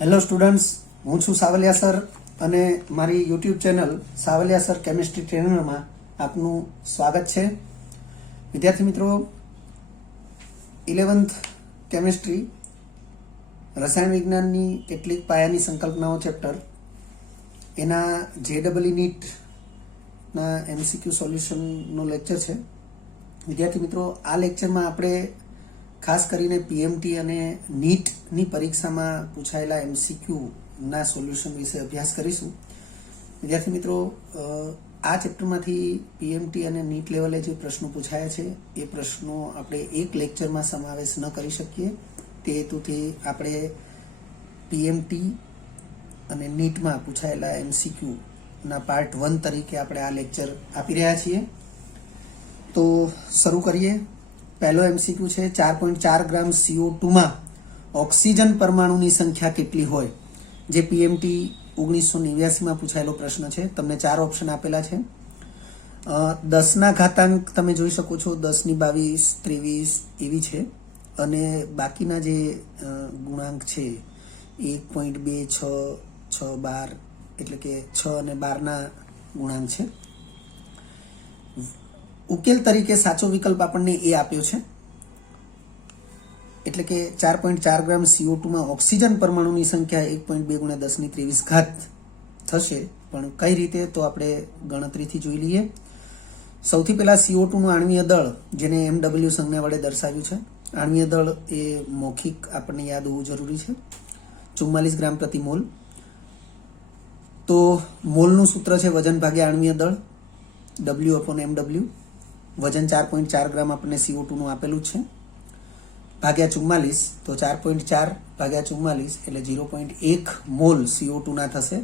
Hello students, હું છું Savaliya sir અને મારી YouTube channel Savaliya sir chemistry ટ્રેનરમાં આપનું સ્વાગત છે. વિદ્યાર્થી મિત્રો, 11th કેમિસ્ટ્રી રસાયણ વિજ્ઞાનની કેટલીક પાયાની સંકલ્પનાઓ ચેપ્ટર એના JEE નીટના MCQ સોલ્યુશનનો લેક્ચર છે. વિદ્યાર્થી મિત્રો, આ લેક્ચરમાં આપણે ખાસ કરીને PMT અને નીટની પરીક્ષામાં પૂછાયેલા MCQના સોલ્યુશન વિશે અભ્યાસ કરીશું. વિદ્યાર્થી મિત્રો, આ ચેપ્ટરમાંથી PMT અને નીટ લેવલે જે પ્રશ્નો પૂછાયા છે એ પ્રશ્નો આપણે એક લેક્ચરમાં સમાવેશ ન કરી શકીએ. તે હેતુથી આપણે PMT અને નીટમાં પૂછાયેલા MCQના પાર્ટ 1 તરીકે આપણે આ લેક્ચર આપી રહ્યા છીએ. તો શરૂ કરીએ. પહેલો MCQ છે, 4.4 ગ્રામ CO2માં ઓક્સિજન પરમાણુની સંખ્યા કેટલી હોય? જે PMT 1989માં પૂછાયેલો પ્રશ્ન છે. તમને 4 ઓપ્શન આપેલા છે. 10ના ઘાતાંક તમે જોઈ શકો છો, 10 ની 22, 23 એવી છે. અને બાકીના જે ગુણાંક છે 1.2, 6, 6, 12 એટલે કે 6 અને 12ના ગુણાંક છે. ઉકેલ તરીકે સાચો વિકલ્પ આપણને એ આપ્યો છે, એટલે કે 4.4 ગ્રામ CO2માં ઓક્સિજન પરમાણુની સંખ્યા 1.2 × 10⁻23 થશે. પણ કઈ રીતે, તો આપણે ગણતરીથી જોઈ લઈએ. સૌથી પહેલા CO2 નું આણ્વીય દળ, જેને MW સંજ્ઞા વડે દર્શાવ્યું છે. આણ્વીય દળ એ મૌખિક આપણને યાદ હોવું જરૂરી છે, 44 ગ્રામ પ્રતિ મોલ. તો મોલનું સૂત્ર છે વજન ભાગ્યા આણ્વીય દળ, W/MW. વજન 4.4 ગ્રામ આપણને CO2 નું આપેલું છે, ભાગ્યા 44. તો 4.4 ભાગ્યા 44 એટલે 0.1 મોલ CO2 ના થશે.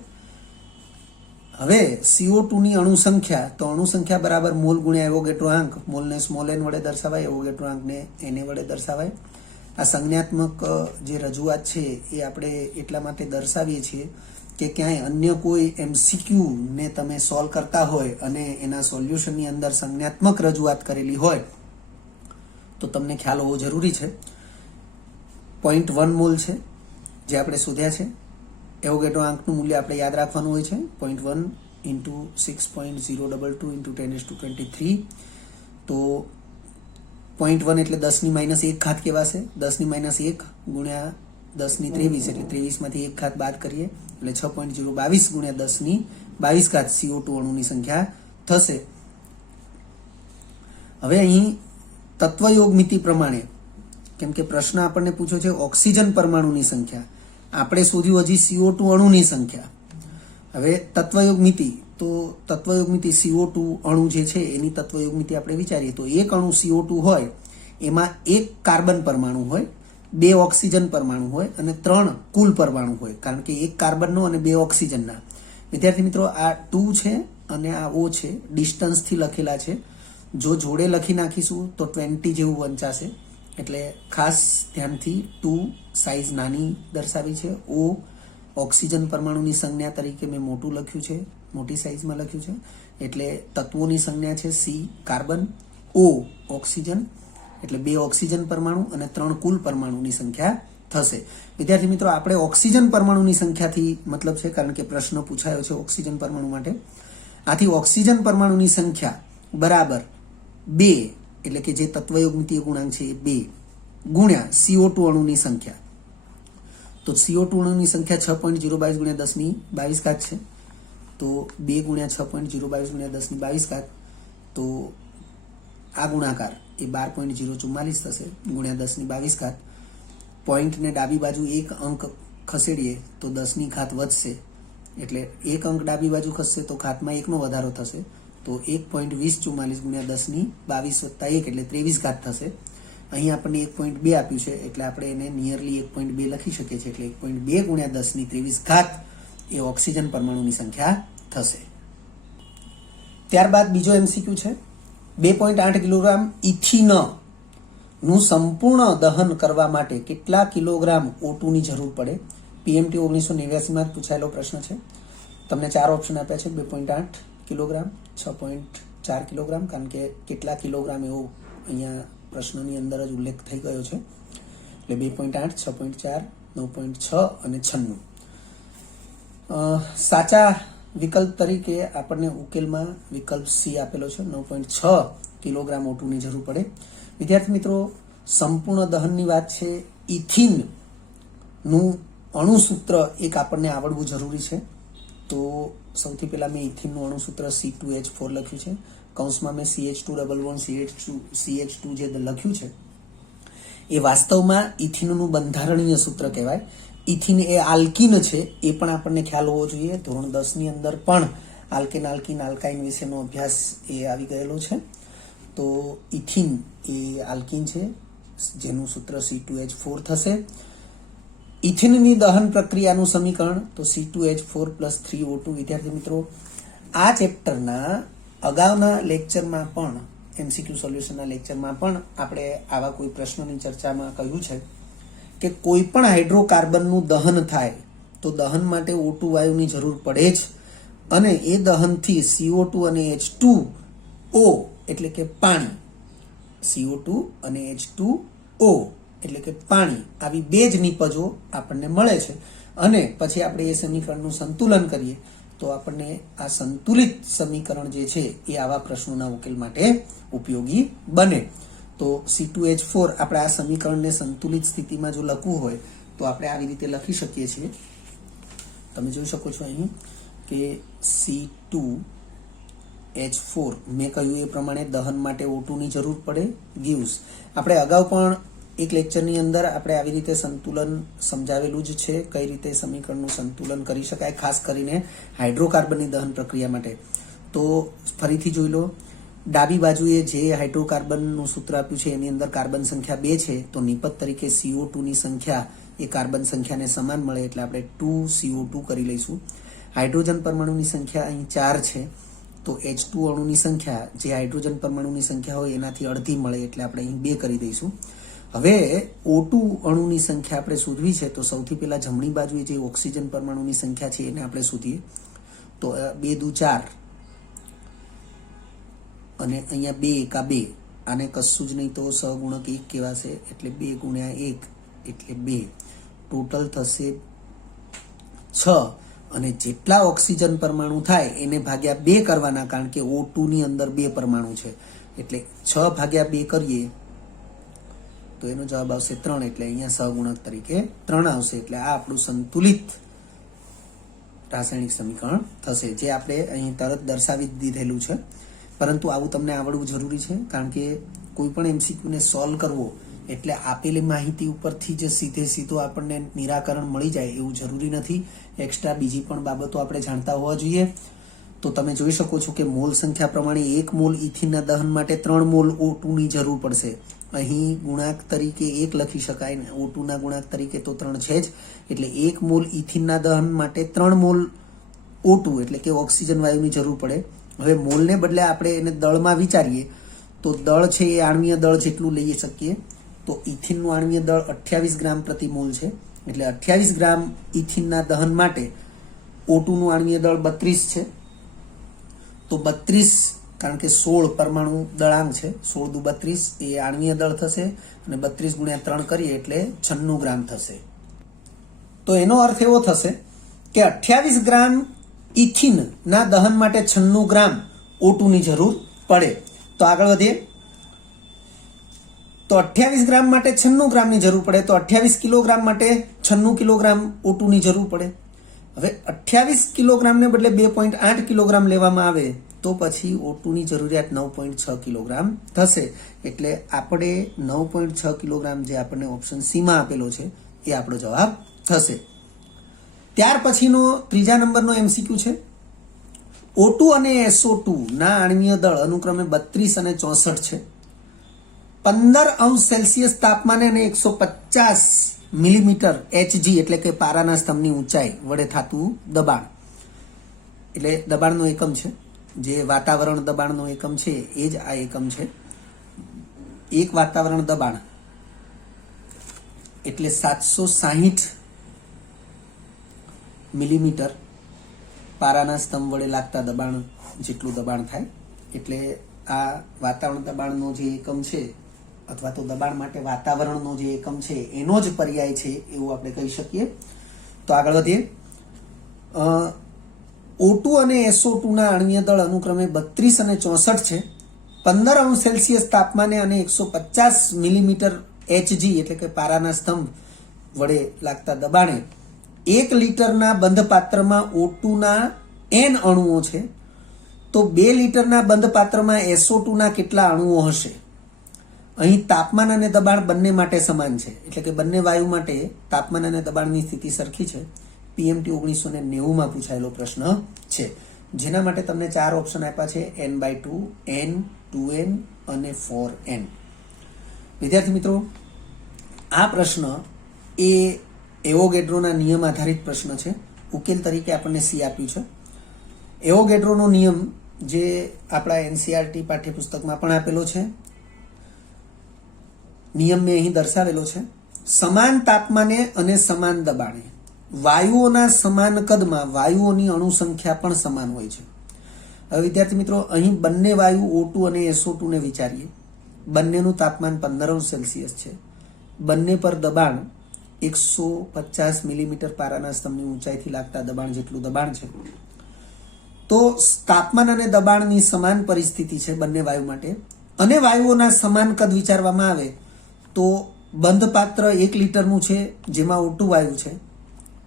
હવે CO2 ની અણુ સંખ્યા, તો અણુ સંખ્યા બરાબર મોલ ગુણ્યા એવોગેડ્રો આંક. મોલને સ્મોલ n વડે દર્શાવાય, એવોગેડ્રો આંકને Na વડે દર્શાવાય. આ સંજ્ઞાત્મક જે રજૂઆત છે એ આપણે એટલા માટે દર્શાવીએ છીએ કે ક્યાંય અન્ય કોઈ MCQ ને તમે સોલ્વ કરતા હોય અને એના સોલ્યુશનની અંદર સંજ્ઞાત્મક રજૂઆત કરેલી હોય તો તમને ખ્યાલ હોવો જરૂરી છે. 0.1 મોલ છે જે આપણે શોધ્યા છે. એવોગેડ્રો આંકનું મૂલ્ય આપણે યાદ રાખવાનું હોય છે, 0.1 × 6.022 × 10⁻23. તો 0.1 એટલે 10⁻1 ઘાત કહેવાશે. 10⁻1 ગુણ્યા 10⁻23 એટલે 23માંથી 1 ઘાત બાદ કરીએ એટલે 6.022 ગુણ્યા 10⁻22 ઘાત CO2 અણુની સંખ્યા થશે. હવે અહીં તત્વયોગ મિતિ પ્રમાણે, કેમ કે પ્રશ્ન આપણને પૂછ્યો છે ઓક્સિજન પરમાણુની સંખ્યા, આપણે શોધ્યું હજી CO2 અણુની સંખ્યા. હવે તત્વયોગ મિતિ, તો તત્વયોગ મિતિ CO2 અણુ જે છે એની તત્વયોગ મિતિ આપણે વિચારીએ તો એક અણુ CO2 હોય એમાં 1 કાર્બન પરમાણુ હોય, 2 ઓક્સિજન પરમાણુ હોય અને 3 કુલ પરમાણુ હોય, કારણ કે 1 કાર્બનનો અને 2 ઓક્સિજનના. વિદ્યાર્થી મિત્રો, આ 2 છે અને આ O છે, ડિસ્ટન્સથી લખેલા છે. જો જોડે લખી નાખીશું તો 20 જેવું વંચાશે, એટલે ખાસ ધ્યાનથી 2 સાઈઝ નાની દર્શાવી છે. O ઓક્સિજન પરમાણુની સંજ્ઞા તરીકે મેં મોટું લખ્યું છે, મોટી સાઈઝમાં લખ્યું છે. એટલે તત્વોની સંજ્ઞા છે C કાર્બન, O ઓક્સિજન, એટલે 2 ઓક્સિજન પરમાણુ અને 3 કુલ પરમાણુની સંખ્યા થશે. વિદ્યાર્થી મિત્રો, આપણે ઓક્સિજન પરમાણુની સંખ્યાથી મતલબ છે, કારણ કે પ્રશ્ન પૂછાયો છે ઓક્સિજન પરમાણુ માટે. આથી ઓક્સિજન પરમાણુની સંખ્યા બરાબર 2, એટલે કે જે તત્વયોગમિતીય ગુણાંક છે એ 2 ગુણ્યા CO2 અણુની સંખ્યા. તો CO2 અણુની સંખ્યા 6.022 × 10⁻22 છે. તો 2 ગુણ્યા 6.022 × 10⁻22, તો આ ગુણાકાર એ 12.044 થશે ગુણ્યા 10⁻22. પોઈન્ટને ડાબી બાજુ 1 અંક ખસેડીએ તો 10ની ઘાત વધશે, એટલે 1 અંક ડાબી બાજુ ખસશે તો ઘાતમાં 1નો વધારો થશે. તો 1.2044 ગુણ્યા 10⁻22 + 1 એટલે 23 ઘાત થશે. અહીં આપણને 1.2 આપ્યું છે એટલે આપણે એને નિયરલી 1.2 લખી શકીએ છીએ. એટલે 1.2 ગુણ્યા 10⁻23 એ ઓક્સિજન પરમાણુની સંખ્યા થશે. ત્યારબાદ બીજો MCQ છે, 2.8 કિલોગ્રામ ઇથિનનું સંપૂર્ણ દહન કરવા માટે કેટલા કિલોગ્રામ O2 ની જરૂર પડે? PMT 1989માં પૂછાયેલો પ્રશ્ન છે. તમને 4 ઓપ્શન આપ્યા છે, 2.8 કિલોગ્રામ, 6.4 કિલોગ્રામ, કારણ કે કેટલા કિલોગ્રામ એવો અહીંયા પ્રશ્નની અંદર જ ઉલ્લેખ થઈ ગયો છે. એટલે 2.8, 6.4, 9.6 અને 96. સાચા વિકલ્પ તરીકે આપણને ઉકેલમાં વિકલ્પ સી આપેલો છે. 9.6 કિલોગ્રામ O2 ની જરૂર પડે. વિદ્યાર્થી મિત્રો, સંપૂર્ણ દહનની વાત છે. ઇથિનનું અણુસૂત્ર એક આપણને આવડવું જરૂરી છે. તો સૌથી પહેલા મેં ઇથિનનું અણુસૂત્ર C2H4 લખ્યું છે. કૌંસમાં મેં CH2 ડબલ બોન્ડ CH2 જે લખ્યું છે એ વાસ્તવમાં ઇથિનનું બંધારણીય સૂત્ર કહેવાય. ઇથિન એ આલ્કીન છે, એ પણ આપણને ખ્યાલ હોવો જોઈએ. ધોરણ 10 ની અંદર પણ આલ્કેન આલ્કીન આલ્કાઇન વિશેનો અભ્યાસ એ આવી ગયેલો છે. તો ઇથિન એ આલ્કીન છે જેનું સૂત્ર C2H4 થશે. ઇથિનની દહન પ્રક્રિયાનું સમીકરણ તો C2H4 + 3O2. વિદ્યાર્થી મિત્રો, આ ચેપ્ટરના અગાઉના લેક્ચરમાં પણ MCQ સોલ્યુશનના લેક્ચરમાં પણ આપણે આવા કોઈ પ્રશ્નોની ચર્ચામાં કહ્યું છે કે કોઈ પણ હાઇડ્રોકાર્બનનું દહન થાય તો દહન માટે O2 વાયુની જરૂર પડે જ, અને એ દહનથી CO2 અને H2O એટલે કે પાણી, CO2 અને H2O એટલે કે પાણી, આવી બે જ નિપજો આપણને મળે છે. અને પછી આપણે એ સમીકરણનું સંતુલન કરીએ તો આપણને આ સંતુલિત સમીકરણ જે છે એ આવા પ્રશ્નોના ઉકેલ માટે ઉપયોગી બને. તો C2H4 આપણે આ સમીકરણને સંતુલિત સ્થિતિમાં જો લખવું હોય તો આપણે આવી રીતે લખી શકીએ છીએ. તમે જોઈ શકો છો અહીં કે C2H4 મેં કહ્યું એ પ્રમાણે દહન માટે O2 ની જરૂર પડે, ગીવ્સ. આપણે અગાઉ પણ એક લેક્ચરની અંદર આપણે આવી રીતે સંતુલન સમજાવેલું જ છે, કઈ રીતે સમીકરણનું સંતુલન કરી શકાય, ખાસ કરીને હાઇડ્રોકાર્બનની દહન પ્રક્રિયા માટે. તો ફરીથી જોઈ લો. ડાબી બાજુએ જે હાઇડ્રોકાર્બનનું સૂત્ર આપ્યું છે એની અંદર કાર્બન સંખ્યા 2 છે, તો નિપજ તરીકે CO2 ની સંખ્યા એ કાર્બન સંખ્યાને સમાન મળે એટલે આપણે 2CO2 કરી લઈશું. હાઇડ્રોજન પરમાણુની સંખ્યા અહીં 4 છે, તો H2 અણુની સંખ્યા જે હાઇડ્રોજન પરમાણુની સંખ્યા હોય એનાથી અડધી મળે એટલે આપણે અહીં 2 કરી દઈશું. હવે O2 અણુની સંખ્યા આપણે શોધવી છે, તો સૌથી પહેલા જમણી બાજુએ જે ઓક્સિજન પરમાણુની સંખ્યા છે એને આપણે શોધીએ. તો 2 દુ 4 અને અહીંયા 2 એકા 2, આને કશું જ નહીં તો સહગુણક 1 કહેવાશે, એટલે 2 ગુણ્યા 1 એટલે 2, ટોટલ થશે 6. અને જેટલા ઓક્સિજન પરમાણુ થાય એને ભાગ્યા 2 કરવાના, કારણ કે O2 ની અંદર 2 પરમાણુ છે, એટલે 6 ભાગ્યા 2 કરીએ તો એનો જવાબ આવશે 3. એટલે અહીંયા સહગુણક તરીકે 3 આવશે. એટલે આ આપણું સંતુલિત રાસાયણિક સમીકરણ થશે, જે આપણે અહીં તરત દર્શાવી દીધેલું છે. પરંતુ આવું તમને આવડવું જરૂરી છે, કારણ કે કોઈ પણ MCQને સોલ્વ કરવો એટલે આપેલી માહિતી ઉપરથી જ સીધો આપણને નિરાકરણ મળી જાય એવું જરૂરી નથી. એક્સ્ટ્રા બીજી પણ બાબતો આપણે જાણતા હોવા જોઈએ. તો તમે જોઈ શકો છો કે મોલ સંખ્યા પ્રમાણે 1 મોલ ઇથિનના દહન માટે 3 મોલ O2 ની જરૂર પડશે. અહીં ગુણાંક તરીકે 1 લખી શકાય, O2 ના ગુણાંક તરીકે તો 3 છે જ, એટલે 1 મોલ ઇથિનના દહન માટે 3 મોલ O2 એટલે કે ઓક્સિજન વાયુની જરૂર પડે. હવે મોલને બદલે આપણે એને દળમાં વિચારીએ તો દળ છે એ આણ્વીય દળ જેટલું લઈ શકીએ. તો ઇથિનનું આણ્વીય દળ 28 ગ્રામ પ્રતિ મોલ છે, એટલે 28 ગ્રામ ઇથિનના દહન માટે O2 નું આણ્વીય દળ 32 છે. તો 32, કારણ કે 16 પરમાણુ દળાંક છે, 16 દુ 32 એ આણ્વીય દળ થશે, અને 32 ગુણ્યા 3 કરીએ એટલે 96 ગ્રામ થશે. તો એનો અર્થ એવો થશે કે 28 ગ્રામ ઇથિન ના દહન માટે 96 ગ્રામ O2 ની જરૂર પડે. તો આગળ વધીએ. તો 28 ગ્રામ માટે 96 ગ્રામની જરૂર પડે, તો 28 કિલોગ્રામ માટે 96 કિલોગ્રામ O2 ની જરૂર પડે. હવે 28 કિલોગ્રામને બદલે 2.8 કિલોગ્રામ લેવામાં આવે તો પછી O2 ની જરૂરિયાત 9.6 કિલોગ્રામ થશે. એટલે આપણે 9.6 કિલોગ્રામ જે આપણને ઓપ્શન સી માં આપેલો છે એ આપણો જવાબ થશે. ત્યાર પછીનો ત્રીજા નંબરનો MCQ છે. O2 અને SO2 ના આણ્વીય દળ અનુક્રમે 32 અને 64 છે. 15°C તાપમાને અને 150 મિલીમીટર Hg એટલે કે પારાના સ્તંભની ઊંચાઈ વડે થતું દબાણ, એટલે દબાણનો એકમ છે, જે વાતાવરણ દબાણનો એકમ છે એ જ આ એકમ છે. એક વાતાવરણ દબાણ એટલે 760 મિલીમીટર પારાના સ્તંભ વડે લાગતા દબાણ જેટલું દબાણ થાય. એટલે આ વાતાવરણ દબાણનો જે એકમ છે અથવા તો દબાણ માટે વાતાવરણનો જે એકમ છે એનો જ પર્યાય છે એવું આપણે કહી શકીએ. તો આગળ વધીએ. O2 અને SO2 ના અણ્વીય દળ અનુક્રમે 32 અને 64 છે. 15°C તાપમાને અને 150 મિલીમીટર Hg એટલે કે પારાના સ્તંભ વડે લાગતા દબાણે 1 લીટરના બંધ પાત્રમાં O2 ના n અણુઓ છે. તો 2 લીટરના બંધ પાત્રમાં SO2 ના કેટલા અણુઓ હશે? અહીં તાપમાન અને દબાણ બંને માટે સમાન છે, એટલે કે બંને વાયુ માટે તાપમાન અને દબાણની સ્થિતિ સરખી છે. PMT 1990 પૂછાયેલો પ્રશ્ન છે, જેના માટે તમને 4 ઓપ્શન આપ્યા છે: n/2, n, 2n અને 4n. વિદ્યાર્થી મિત્રો, આ પ્રશ્ન એ એવોગેડ્રોના નિયમ આધારિત પ્રશ્ન છે. ઉકેલ તરીકે આપણને C આપ્યું છે. એવોગેડ્રોનો નિયમ જે આપણા NCERT પાઠ્યપુસ્તકમાં પણ આપેલો છે. નિયમ મેં અહીં દર્શાવેલો છે. સમાન તાપમાને અને સમાન દબાણે વાયુઓના સમાન કદમાં વાયુઓની અણુ સંખ્યા પણ સમાન હોય છે. હવે વિદ્યાર્થી મિત્રો, અહીં બંને વાયુ O2 અને SO2 ને વિચારીએ. બંનેનું તાપમાન 15°C છે. બંને પર દબાણ 150 મિલીમીટર પારાના સ્તંભની ઊંચાઈથી લાગતા દબાણ જેટલું દબાણ છે. તો તાપમાન અને દબાણની સમાન પરિસ્થિતિ છે બંને વાયુ માટે, અને વાયુઓના સમાન કદ વિચારવામાં આવે તો બંધ પાત્ર 1 લીટરનું છે જેમાં O2 વાયુ છે,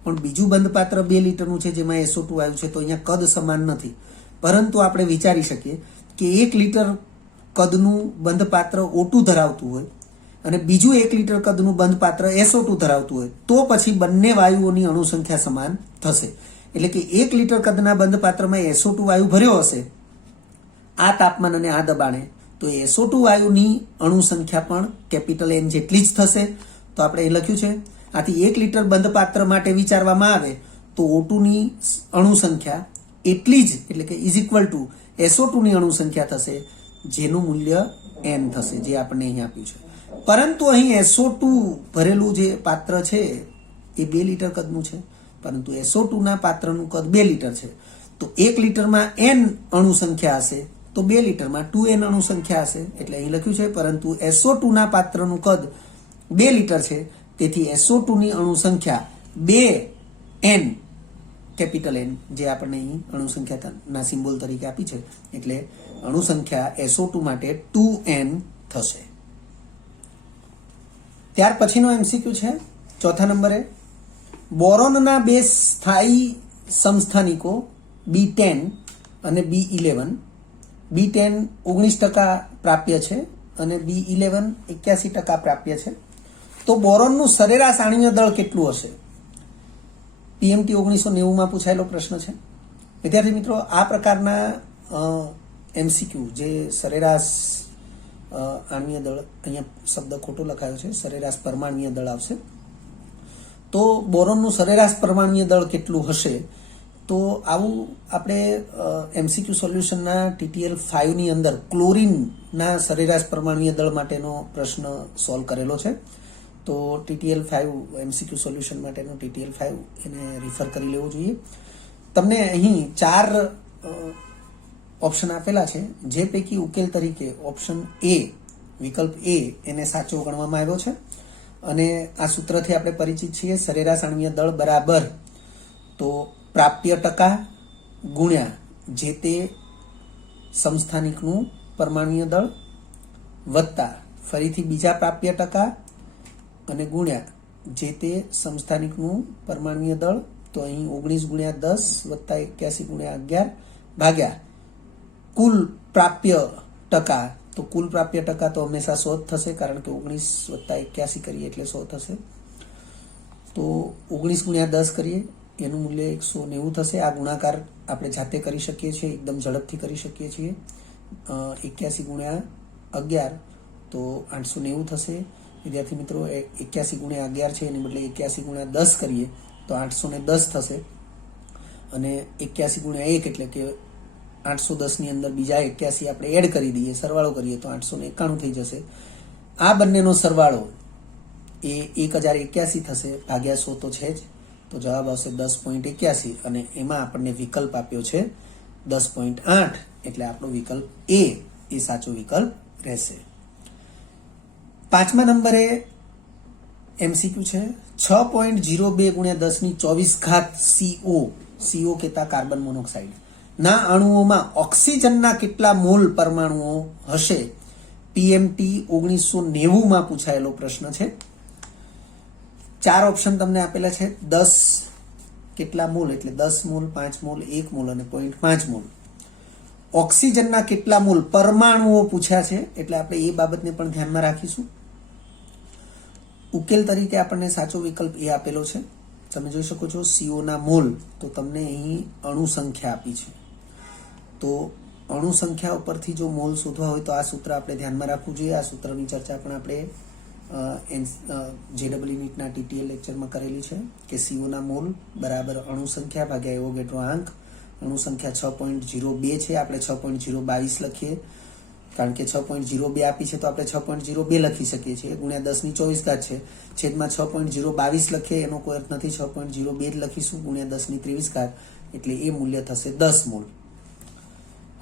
પણ બીજું બંધ પાત્ર 2 લીટરનું છે જેમાં SO2 વાયુ છે. તો અહીંયા કદ સમાન નથી, પરંતુ આપણે વિચારી શકીએ કે 1 લીટર કદનું બંધ પાત્ર O2 ધરાવતું હોય અને બીજું 1 લીટર કદનું બંધ પાત્ર SO2 ધરાવતું હોય, તો પછી બંને વાયુઓની અણુ સંખ્યા સમાન થશે. એટલે કે 1 લીટર કદના બંધ પાત્રમાં SO2 વાયુ ભર્યો હશે આ તાપમાન અને આ દબાણે, તો SO2 વાયુની અણુ સંખ્યા પણ કેપિટલ N જેટલી જ થશે. તો આપણે એ લખ્યું છે. આથી 1 લીટર બંધ પાત્ર માટે વિચારવામાં આવે તો O2 ની અણુ સંખ્યા એટલી જ, એટલે કે ઇઝ ઇક્વલ ટુ SO2 ની અણુ સંખ્યા થશે, જેનું મૂલ્ય N થશે, જે આપણને અહીં આપ્યું છે. પરંતુ અહીં SO2 ભરેલું જે પાત્ર છે એ 2 લીટર કદનું છે, પરંતુ SO2 ના પાત્રનું કદ 2 લીટર છે. તો 1 લીટરમાં N અણુ સંખ્યા હશે, તો 2 લીટરમાં 2n અણુ સંખ્યા હશે. એટલે અહીં લખ્યું છે પરંતુ SO2 ના પાત્રનું કદ 2 લીટર છે, તેથી SO2 ની અણુ સંખ્યા 2n કેપિટલ N, જે આપણને અહીં અણુ સંખ્યાના સિમ્બોલ તરીકે આપી છે, એટલે અણુ સંખ્યા SO2 માટે 2n થશે. ત્યાર પછીનો MCQ છે 4થા નંબરે. બોરોનના 2 સ્થાયી સમસ્થાનિકો B10 અને B11. B10 19% પ્રાપ્ય છે અને B11 81% પ્રાપ્ય છે. તો બોરોનનું સરેરાશ આણ્વીય દળ કેટલું હશે? PMT 1990 પૂછાયેલો પ્રશ્ન છે. વિદ્યાર્થી મિત્રો, આ પ્રકારના MCQ જે સરેરાશ આણ્વીય દળ, અહીંયા શબ્દ ખોટો લખાયો છે, સરેરાશ પરમાણ્વીય દળ આવશે. તો બોરોનનું સરેરાશ પરમાણ્વીય દળ કેટલું હશે? તો આવું આપણે MCQ સોલ્યુશનના TTL 5 ની અંદર ક્લોરીનના સરેરાશ પરમાણ્વીય દળ માટેનો પ્રશ્ન સોલ્વ કરેલો છે. તો TTL 5 MCQ સોલ્યુશન માટેનો TTL 5 એને રિફર કરી લેવું જોઈએ. તમને અહીં 4 ઓપ્શન આપેલા છે, જે પૈકી ઉકેલ તરીકે ઓપ્શન A, વિકલ્પ A એને સાચો ગણવામાં આવ્યો છે. અને આ સૂત્રથી આપણે પરિચિત છીએ. સરેરાશ આણ્વીય દળ બરાબર તો પ્રાપ્ય ટકા ગુણ્યા જે તે સમસ્થાનિકનું પરમાણ્વીય દળ વત્તા ફરીથી બીજા પ્રાપ્ય ટકા અને ગુણ્યા જે તે સમસ્થાનિકનું પરમાણ્વીય દળ. તો અહીં 19 × 10 વત્તા 81 × 11 ભાગ્યા કુલ પ્રાપ્ય ટકા. તો કુલ પ્રાપ્ય ટકા તો હંમેશા 100 થશે, કારણ કે 19 વત્તા 81 કરીએ એટલે 100 થશે. તો 19 × 10 કરીએ એનું મૂલ્ય 190 થશે. આ ગુણાકાર આપણે જાતે કરી શકીએ છીએ, એકદમ ઝડપથી કરી શકીએ છીએ. 81 × 11 તો 890 થશે. વિદ્યાર્થી મિત્રો, 81 × 11 છે એની બદલે 81 × 10 કરીએ તો 810 થશે. અને 81 × 1 એટલે કે 810 ની અંદર બીજા 81 આપણે એડ કરી દઈએ, સરવાળો કરીએ તો 891 થઈ જશે. આ બંનેનો સરવાળો એ 1081 થશે, ભાગ્યા 100 તો છે જ. તો જવાબ આવશે 10.81 અને એમાં આપણને વિકલ્પ આપ્યો છે 10.8, એટલે આપણો વિકલ્પ A એ સાચો વિકલ્પ રહેશે. પાંચમા નંબરે એમસીક્યુ છે 6.02 ગુણ્યા 10⁻²⁴ CO કહેતા કાર્બન મોનોક્સાઇડ ના અણુઓમાં ઓક્સિજનના કેટલા મોલ પરમાણુઓ હશે? પીએમટી 1990 માં પૂછાયેલો પ્રશ્ન છે. 4 ઓપ્શન તમને આપેલા છે. 10 કેટલા મોલ એટલે 10 મોલ, 5 મોલ, 1 મોલ અને 0.5 મોલ. ઓક્સિજનના કેટલા મોલ પરમાણુઓ પૂછ્યા છે એટલે આપણે એ બાબતને પણ ધ્યાનમાં રાખીશું. ઉકેલ તરીકે આપણને સાચો વિકલ્પ એ આપેલો છે. તમે જોઈ શકો છો CO ના મોલ, તો તમને અહીં અણુ સંખ્યા આપી છે. તો અણુ સંખ્યા ઉપરથી જો મોલ શોધવા હોય તો આ સૂત્ર આપણે ધ્યાનમાં રાખવું જોઈએ. આ સૂત્રની ચર્ચા પણ આપણે JEE નીટના TTL લેક્ચરમાં કરેલી છે કે CO ના મોલ બરાબર અણુ સંખ્યા ભાગ્યા એવોગેડ્રો આંક. અણુ સંખ્યા 6.02 છે, આપણે 6.022 લખીએ કારણ કે 6.02 આપી છે તો આપણે 6.02 લખી શકીએ છીએ. ગુણ્યા 10⁻²4 છે, છેદમાં 6.022 લખીએ એનો કોઈ અર્થ નથી. 6.02 જ લખીશું ગુણ્યા 10⁻23 એટલે એ મૂલ્ય થશે 10 મોલ.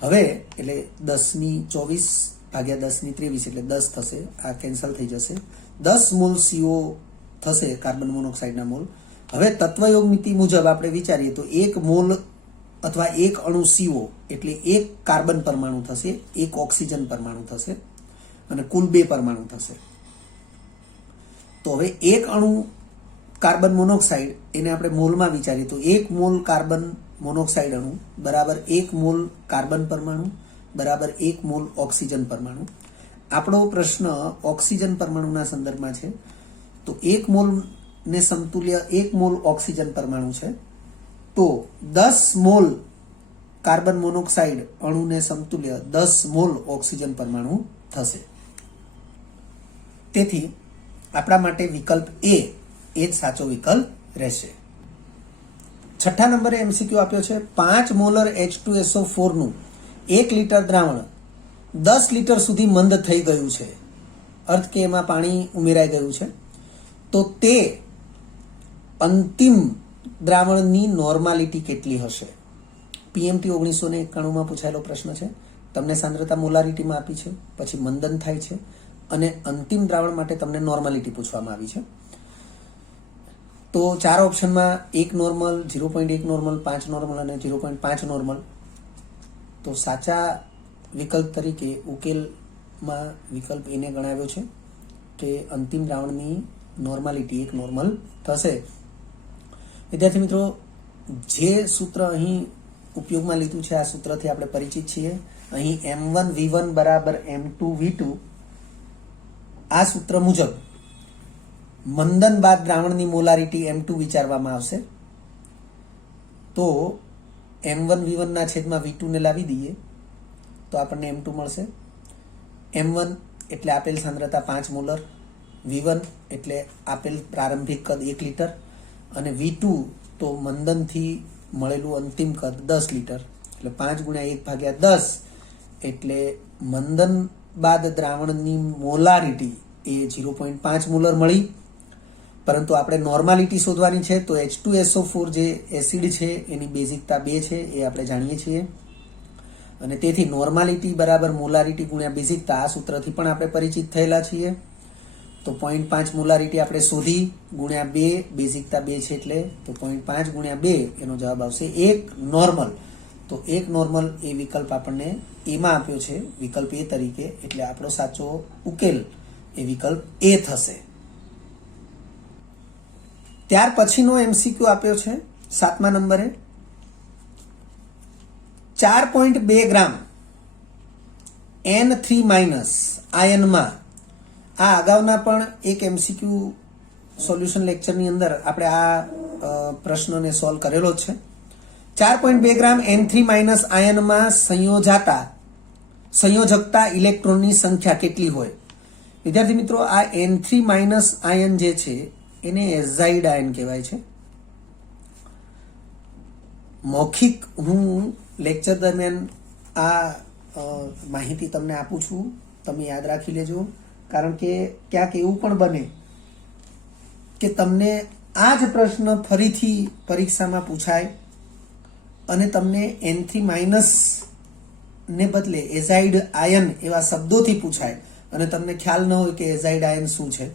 હવે એટલે 10⁻24 ભાગ્યા 10⁻23 એટલે 10 થશે, આ કેન્સલ થઈ જશે. 10 મોલ CO થશે કાર્બન મોનોક્સાઇડના મોલ. હવે તત્વયોગ મિતિ મુજબ આપણે વિચારીએ તો 1 મોલ અથવા 1 અણુ CO એટલે 1 કાર્બન પરમાણુ થશે, 1 ઓક્સિજન પરમાણુ થશે અને કુલ 2 પરમાણુ થશે. તો હવે 1 અણુ કાર્બન મોનોક્સાઇડ એને આપણે મોલમાં વિચારીએ તો 1 મોલ કાર્બન મોનોક્સાઇડ અણુ બરાબર 1 મોલ કાર્બન પરમાણુ બરાબર 1 મોલ ઓક્સિજન પરમાણુ. આપણો પ્રશ્ન ઓક્સિજન પરમાણુના સંદર્ભમાં છે. તો 1 મોલ ને સમતુલ્ય 1 મોલ ઓક્સિજન પરમાણુ છે, તો 10 મોલ કાર્બન મોનોક્સાઇડ અણુને સમતુલ્ય 10 મોલ ઓક્સિજન પરમાણુ થશે. તેથી આપણા માટે વિકલ્પ એ જ સાચો વિકલ્પ રહેશે. 6ઠ્ઠા નંબરે એમસીક્યુ આપ્યો છે 5 મોલર H2SO4 નું 1 લીટર દ્રાવણ 10 લીટર સુધી મંદ થઈ ગયું છે, અર્થ કે એમાં પાણી ઉમેરાઈ ગયું છે, તો તે અંતિમ દ્રાવણની નોર્માલિટી કેટલી હશે? પીએમટી 1991 માં પૂછાયેલો પ્રશ્ન છે. તમને સાંદ્રતા મોલારિટીમાં આપી છે, પછી મંદન થાય છે અને અંતિમ દ્રાવણ માટે તમને નોર્માલિટી પૂછવામાં આવી છે. તો 4 ઓપ્શનમાં 1 નોર્મલ, 0.1 નોર્મલ, 5 નોર્મલ અને 0.5 નોર્મલ. તો સાચા વિકલ્પ તરીકે ઉકેલમાં વિકલ્પ એને ગણાવ્યો છે કે અંતિમ દ્રાવણની નોર્માલિટી 1 નોર્મલ થશે. વિદ્યાર્થી મિત્રો, જે સૂત્ર અહીં ઉપયોગમાં લીધું છે આ સૂત્રથી આપણે પરિચિત છીએ. અહીં M1V1 બરાબર M2V2 આ સૂત્ર મુજબ મંદન બાદ દ્રાવણની મોલારિટી M2 વિચારવામાં આવશે. તો M1V1 ના છેદમાં V2 ને લાવી દઈએ તો આપણને M2 મળશે. M1 એટલે આપેલ સાંદ્રતા 5 મોલર, V1 એટલે આપેલ પ્રારંભિક કદ 1 લીટર અને V2 તો મંદનથી મળેલું અંતિમ કદ 10 લીટર. એટલે 5 ગુણ્યા 1/10 એટલે મંદન બાદ દ્રાવણની મોલારિટી એ 0.5 મોલર મળી. પરંતુ આપણે નોર્માલિટી શોધવાની છે તો H2SO4 જે એસિડ છે એની બેઝિકતા 2 છે એ આપણે જાણીએ છીએ અને તેથી નોર્માલિટી બરાબર મોલારિટી ગુણ્યા બેઝિકતા આ સૂત્રથી પણ આપણે પરિચિત થયેલા છીએ. તો 0.5 મોલારિટી આપણે શોધી ગુણ્યા 2, બેઝિકતા 2 છે એટલે તો 0.5 ગુણ્યા 2 એનો જવાબ આવશે 1 નોર્મલ. તો 1 નોર્મલ એ વિકલ્પ આપણને એમાં આપ્યો છે વિકલ્પ એ તરીકે, એટલે આપણો સાચો ઉકેલ એ વિકલ્પ એ થશે. ત્યાર પછીનો એમસીક્યુ આપ્યો છે 7મા નંબરે 4.2 ગ્રામ N3- આયનમાં. આ અગાઉના પણ એક એમસીક્યુ સોલ્યુશન લેક્ચરની અંદર આપણે આ પ્રશ્નને સોલ્વ કરેલો જ છે. 4.2 ગ્રામ N3- આયનમાં સંયોજકતા ઇલેક્ટ્રોનની સંખ્યા કેટલી હોય? વિદ્યાર્થી મિત્રો, આ N3- આયન જે છે એને એઝાઇડ આયન કહેવાય છે. મૌખિક હું લેક્ચર દરમિયાન આ માહિતી તમને આપું છું, તમે યાદ રાખી લેજો. કારણ કે ક્યાંક એવું પણ બને કે તમને આ જ પ્રશ્ન ફરીથી પરીક્ષામાં પૂછાય અને તમને N3- ને બદલે એઝાઇડ આયન એવા શબ્દોથી પૂછાય અને તમને ખ્યાલ ન હોય કે એઝાઇડ આયન શું છે,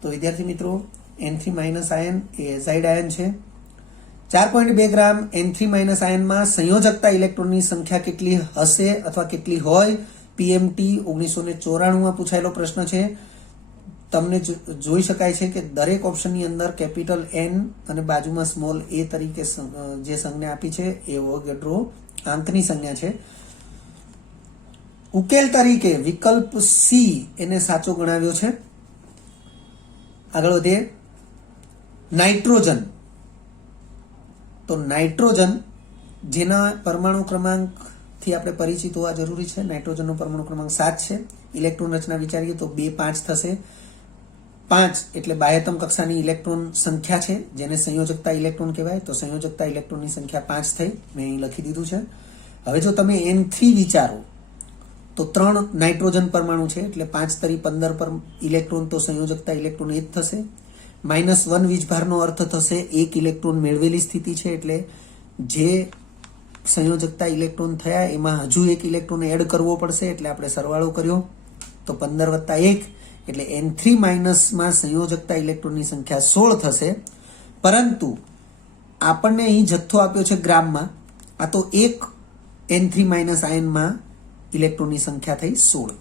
તો વિદ્યાર્થી મિત્રો N3- આયન એ એઝાઇડ આયન છે. 4.2 ગ્રામ N3- આયનમાં સંયોજકતા ઇલેક્ટ્રોનની સંખ્યા કેટલી હશે અથવા કેટલી હોય? PMT 1994માં પૂછાયેલો પ્રશ્ન છે. તમને જોઈ શકાય છે કે દરેક ઓપ્શનની અંદર કેપિટલ N અને બાજુમાં સ્મોલ a તરીકે જે સંજ્ઞા આપી છે એ એવોગાડ્રો આંકની સંજ્ઞા છે. ઉકેલ તરીકે વિકલ્પ C એને સાચો ગણાવ્યો છે. આગળ વધીએ. નાઇટ્રોજન, તો નાઇટ્રોજન જેના પરમાણુ ક્રમાંકથી આપણે પરિચિત હોવા જરૂરી છે. નાઇટ્રોજનનો પરમાણુ ક્રમાંક 7 છે. ઇલેક્ટ્રોન રચના વિચારીએ તો 2 5 થશે. 5 એટલે બાહ્યતમ કક્ષાની ઇલેક્ટ્રોન સંખ્યા છે, જેને સંયોજકતા ઇલેક્ટ્રોન કહેવાય. તો સંયોજકતા ઇલેક્ટ્રોનની સંખ્યા 5 થઈ, મેં અહીં લખી દીધું છે. હવે જો તમે N3 વિચારો તો 3 નાઇટ્રોજન પરમાણુ છે, એટલે 5 તરી 15 પર ઇલેક્ટ્રોન, તો સંયોજકતા ઇલેક્ટ્રોન એ જ થશે. -1 વીજભારનો અર્થ થશે 1 ઇલેક્ટ્રોન મેળવેલી સ્થિતિ છે, એટલે જે સંયોજકતા ઇલેક્ટ્રોન થયા એમાં હજુ 1 ઇલેક્ટ્રોન એડ કરવો પડશે, એટલે આપણે સરવાળો કર્યો તો 15 + 1 એટલે N3- માં સંયોજકતા ઇલેક્ટ્રોનની સંખ્યા 16 થશે. પરંતુ આપણને અહીં જથ્થો આપ્યો છે ગ્રામમાં, આ તો એક N3- આયનમાં ઇલેક્ટ્રોનની સંખ્યા થઈ 16.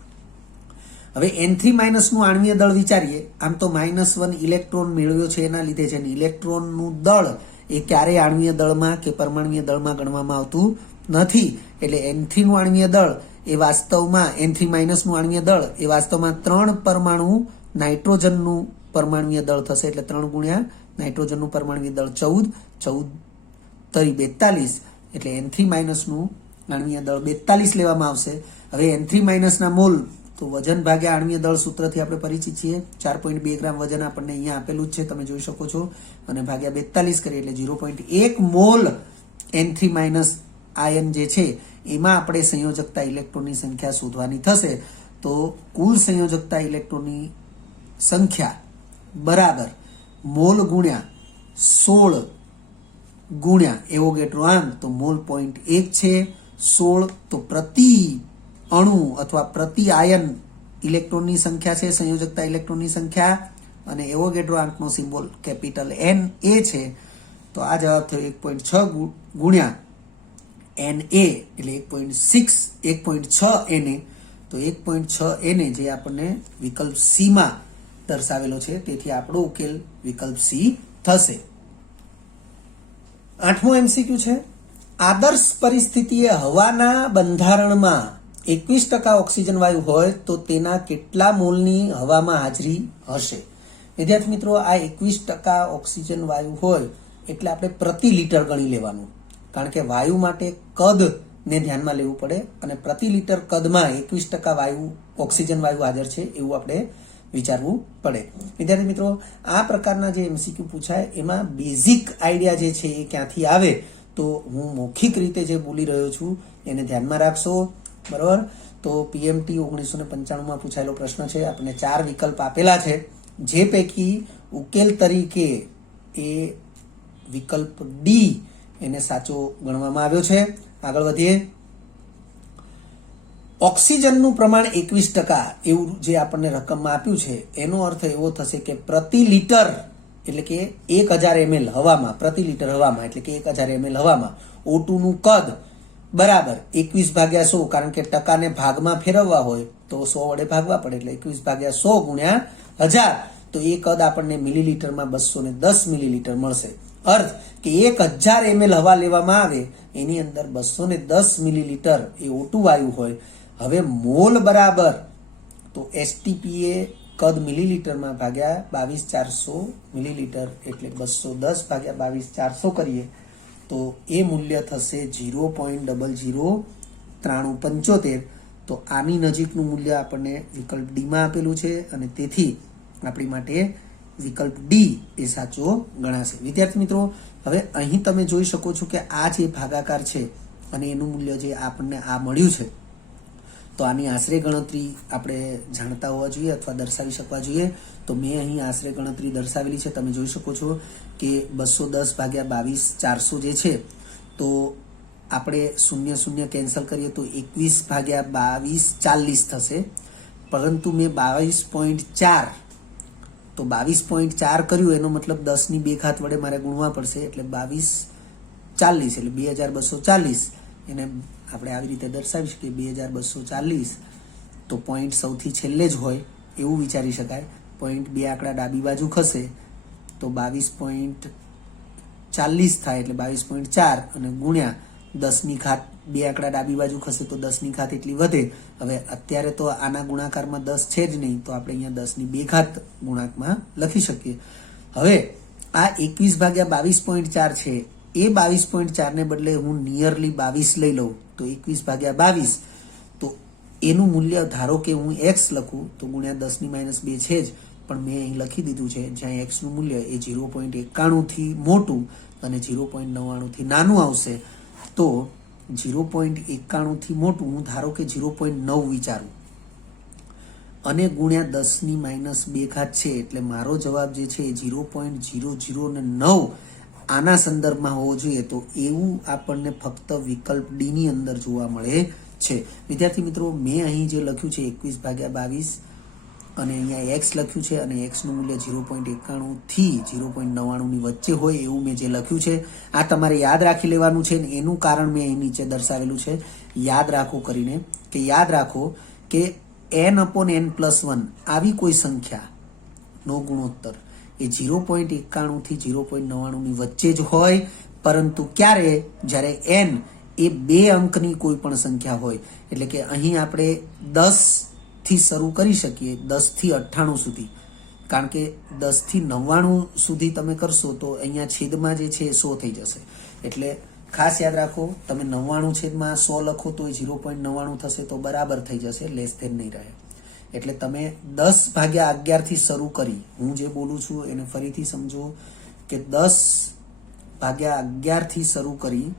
હવે N3- નું આણ્વીય દળ વિચારીએ. આમ તો -1 ઇલેક્ટ્રોન મેળવ્યો છે એના લીધે છે, ઇલેક્ટ્રોનનું દળ એ ક્યારેય આણ્વીય દળમાં કે પરમાણ્વીય દળમાં ગણવામાં આવતું નથી. એટલે N3 નું આણ્વીય દળ એ વાસ્તવમાં N3- નું આણ્વીય દળ એ વાસ્તવમાં 3 પરમાણુ નાઇટ્રોજનનું પરમાણ્વીય દળ થશે. એટલે 3 ગુણ્યા નાઇટ્રોજનનું પરમાણ્વીય દળ 14, 14 તરી 42, એટલે N3- નું આણ્વીય દળ 42 લેવામાં આવશે. હવે N3- ના મોલ, તો વજન ભાગ્યા આણ્વીય દળ સૂત્રથી આપણે પરિચિત છીએ. 4.2 ગ્રામ વજન આપણને અહીંયા આપેલું જ છે, તમે જોઈ શકો છો, અને ભાગ્યા 42 કરીએ એટલે 0.1 મોલ N3- આયન જે છે એમાં આપણે સંયોજકતા ઇલેક્ટ્રોનની સંખ્યા શોધવાની થશે. તો કુલ સંયોજકતા ઇલેક્ટ્રોનની સંખ્યા બરાબર મોલ ગુણ્યા 16 ગુણ્યા એવોગાડ્રો આંક, તો મોલ 0.1 છે. 16 તો પ્રતિ અણુ અથવા પ્રતિ આયન ઇલેક્ટ્રોનની સંખ્યા છે, સંયોજકતા ઇલેક્ટ્રોનની સંખ્યા, અને એવોગાડ્રો આંકનો સિમ્બોલ કેપિટલ N એ છે. તો આ જવાબ થયો 1.6 ગુણ્યા Na એટલે 1.6 Na. તો 1.6 Na જે આપણને વિકલ્પ C માં દર્શાવેલો છે, તેથી આપણો ઉકેલ વિકલ્પ C થશે. 8મો MCQ છે. આદર્શ પરિસ્થિતિએ હવાના બંધારણમાં 21% ઓક્સિજન વાયુ હોય તો તેના કેટલા મોલની હવામાં હાજરી હશે? વિદ્યાર્થી મિત્રો, આ 21% ઓક્સિજન વાયુ હોય એટલે આપણે પ્રતિ લિટર ગણી લેવાનું, કારણ કે વાયુ માટે કદને ધ્યાનમાં લેવું પડે, અને પ્રતિ લિટર કદમાં 21% વાયુ ઓક્સિજન વાયુ હાજર છે એવું આપણે વિચારવું પડે. વિદ્યાર્થી મિત્રો, આ પ્રકારના જે MCQ પૂછાય એમાં બેઝિક આઈડિયા જે છે એ ક્યાંથી આવે, તો હું મૌખિક રીતે જે બોલી રહ્યો છું એને ધ્યાનમાં રાખશો, બરાબર. તો PMT 1995માં પૂછાયેલો પ્રશ્ન છે. આપણને 4 વિકલ્પ આપેલા છે, જે પૈકી ઉકેલ તરીકે એ વિકલ્પ D એને સાચો ગણવામાં આવ્યો છે. આગળ વધીએ. ઓક્સિજનનું પ્રમાણ 21% એવું જે આપણને રકમમાં આપ્યું છે, એનો અર્થ એવો થશે કે પ્રતિ લિટર એટલે કે 1000 ml હવામાં, પ્રતિ લિટર હવામાં એટલે કે 1000 ml હવામાં O2 નું કદ બરાબર 21/100, કારણ કે ટકાને ભાગમાં ફેરવવા હોય તો 100 વડે ભાગવા પડે, એટલે 21/100 ગુણ્યા 1000, તો એ કદ આપણને મિલીલીટરમાં 210 મિલીલીટર મળશે. અર્થ કે 1000 ml હવા લેવામાં આવે એની અંદર 210 મિલીલીટર એ O2 વાયુ હોય. હવે મોલ બરાબર તો STPA કદ મિલીલીટરમાં ભાગ્યા 22400 મિલીલીટર, એટલે 210/22400 કરીએ તો એ મૂલ્ય થશે 0.009375. તો આની નજીકનું મૂલ્ય આપણને વિકલ્પ D માં આપેલું છે, અને તેથી આપણી માટે વિકલ્પ D એ સાચો ગણાશે. વિદ્યાર્થી મિત્રો, હવે અહીં તમે જોઈ શકો છો કે આ જે ભાગાકાર છે અને એનું મૂલ્ય જે આપણને આ મળ્યું છે, તો આની આશરે ગણતરી આપણે જાણતા હોવા જોઈએ અથવા દર્શાવી શકવા જોઈએ. તો મેં અહીં આશરે ગણતરી દર્શાવેલી છે, તમે જોઈ શકો છો કે 210/22400 જે છે, તો આપણે 0 0 કેન્સલ કરીએ તો 21/22 40 થશે. પરંતુ મેં 22.4, તો 22.4 કર્યું એનો મતલબ 10 ની 2 ઘાત વડે મારે ગુણવા પડશે, એટલે 2240 એટલે 2240. એને આપણે આવી રીતે દર્શાવી શકીએ 2240. તો પોઈન્ટ સૌથી છેલ્લે જ હોય એવું વિચારી શકાય. પોઈન્ટ 2 આંકડા ડાબી બાજુ ખસે તો 22.40 થાય, એટલે 22.4 અને ગુણ્યા 10 ની ઘાત, 2 આંકડા ડાબી બાજુ ખસે તો 10 ની ઘાત એટલી વધે. હવે અત્યારે તો આના ગુણાકારમાં 10 છે જ નહીં, તો આપણે અહીંયા 10 ની 2 ઘાત ગુણાંકમાં લખી શકીએ. હવે આ 21/22.4 છે, એ 22.4 ને બદલે હું નિયરલી 22 લઈ લઉં તો 21/22, તો એનું મૂલ્ય ધારો કે હું x લખું તો ગુણ્યા 10 ની -2 છે જ, પણ મેં અહીં લખી દીધું છે જ્યાં x નું મૂલ્ય એ 0.91 થી મોટું અને 0.99 થી નાનું આવશે. તો 0.91 થી મોટું હું ધારો કે 0.9 વિચારું અને ગુણ્યા 10 ની -2 ઘાત છે, એટલે મારો જવાબ જે છે એ 0.009 આના સંદર્ભમાં હોવો જોઈએ. તો એવું આપણને ફક્ત વિકલ્પ ડી ની અંદર જોવા મળે છે. વિદ્યાર્થી મિત્રો, મેં અહીં જે લખ્યું છે 21/22 અને અહીંયા x લખ્યું છે અને x નું મૂલ્ય 0.91 થી 0.99 ની વચ્ચે હોય એવું મેં જે લખ્યું છે, આ તમારે યાદ રાખી લેવાનું છે. એનું કારણ મેં અહીં નીચે દર્શાવેલું છે, યાદ રાખો કરીને, કે યાદ રાખો કે n/n+1 આવી કોઈ સંખ્યાનો ગુણોત્તર એ 0.91 થી 0.99 ની વચ્ચે જ હોય, પરંતુ ક્યારે? જ્યારે n એ 2 અંકની કોઈ પણ સંખ્યા હોય. એટલે કે અહીં આપણે 10 થી શરૂ કરી શકીએ, 10 થી 98 સુધી, કારણ કે 10 થી 99 સુધી તમે કરશો તો અહીંયા છેદમાં જે છે એ 100 થઈ જશે. એટલે ખાસ યાદ રાખો, તમે 99/100 લખો તો 0.99 થશે તો બરાબર થઈ જશે, લેસ ધેન નહીં રહે. એટલે તમે 10/11 થી શરૂ કરી, હું જે બોલું છું એને ફરીથી સમજો કે 10/11 થી શરૂ કરી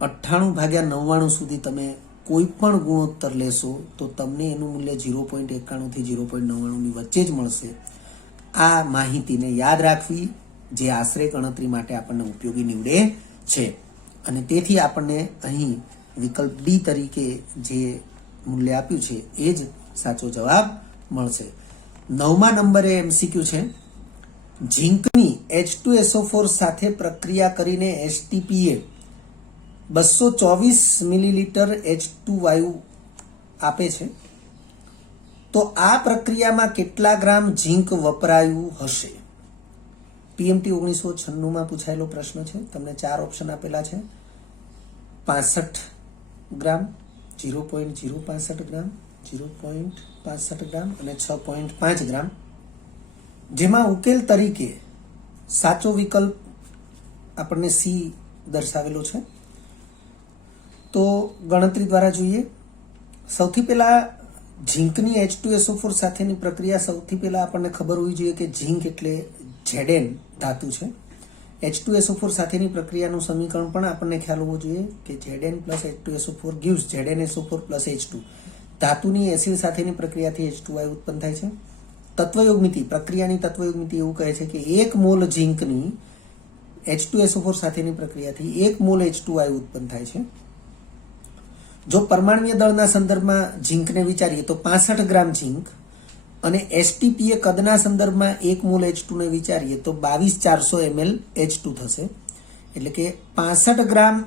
98/99 સુધી તમે કોઈ પણ ગુણોત્તર લેશો તો તમને એનું મૂલ્ય 0.91 થી 0.99 ની વચ્ચે જ મળશે. આ માહિતીને યાદ રાખવી જે આશરે ગણતરી માટે આપણને ઉપયોગી નીવડે છે, અને તેથી આપણને અહીં વિકલ્પ ડી તરીકે જે મૂલ્ય આપ્યું છે એ જ સાચો જવાબ મળશે. 9મા નંબરે MCQ છે, ઝીંકની H2SO4 સાથે પ્રક્રિયા કરીને STPA 224 મિલીલીટર H2 વાયુ આપે છે, તો આ પ્રક્રિયામાં કેટલા ગ્રામ ઝીંક વપરાયું હશે? PMT 1996માં પૂછાયેલો પ્રશ્ન છે. તમને 4 ઓપ્શન આપેલા છે: 65 ગ્રામ, 0.065 ગ્રામ, 0.65 ગ્રામ અને 6.5 ગ્રામ. જેમાં ઉકેલ તરીકે સાચો વિકલ્પ આપણને સી દર્શાવેલો છે. તો ગણતરી દ્વારા જોઈએ. સૌથી પહેલા ઝીંકની H2SO4 સાથેની પ્રક્રિયા, સૌથી પહેલા આપણને ખબર હોવી જોઈએ કે ઝીંક એટલે Zn ધાતુ છે. H2SO4 સાથેની પ્રક્રિયાનું સમીકરણ પણ આપણને ખ્યાલ હોવો જોઈએ કે Zn plus H2SO4 gives ZnSO4 plus H2. ધાતુની એસિડ સાથેની પ્રક્રિયાથી H2 વાયુ ઉત્પન્ન થાય છે. તત્વયોગમિતિ, પ્રક્રિયાની તત્વયોગમિતિ એવું કહે છે કે 1 મોલ ઝીંકની H2SO4 સાથેની પ્રક્રિયાથી 1 મોલ H2 વાયુ ઉત્પન્ન થાય છે. જો પરમાણ્વીય દળના સંદર્ભમાં ઝીંકને વિચારીએ તો 65 ગ્રામ ઝીંક, અને STPA કદના સંદર્ભમાં 1 મોલ H2 ને વિચારીએ તો 22400 ml H2 થશે. એટલે કે 65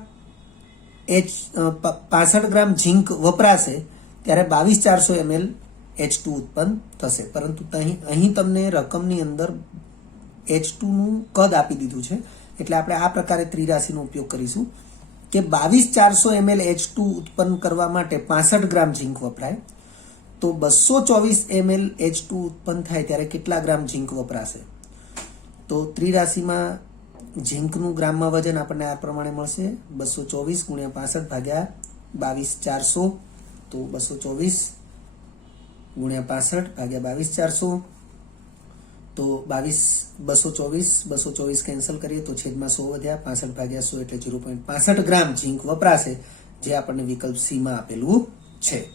ગ્રામ ઝીંક વપરાશે ત્યારે 22400 ml H2 ઉત્પન્ન થશે. પરંતુ અહીં તમને રકમની અંદર H2 નું કદ આપી દીધું છે, એટલે આપણે આ પ્રકારે ત્રિરાશીનો ઉપયોગ કરીશું કે 22400 ml H2 ઉત્પન્ન કરવા માટે 65 ગ્રામ ઝીંક વપરાય, તો 224 ml H2 ઉત્પન્ન થાય ત્યારે કેટલા ગ્રામ ઝીંક વપરાશે? તો ત્રિરાશીમાં ઝીંકનું ગ્રામમાં વજન આપણને આ પ્રમાણે મળશે: 224 ગુણ્યા 65 ભાગ્યા 22400, તો 224 ગુણ્યા 65 ભાગ્યા 22400, તો 224 કેન્સલ કરીએ તો છેદમાં 100 વધ્યા, 65 ભાગ્યા 100 એટલે 0.65 ગ્રામ ઝીંક વપરાશે, જે આપણને વિકલ્પ સી માં આપેલું છે.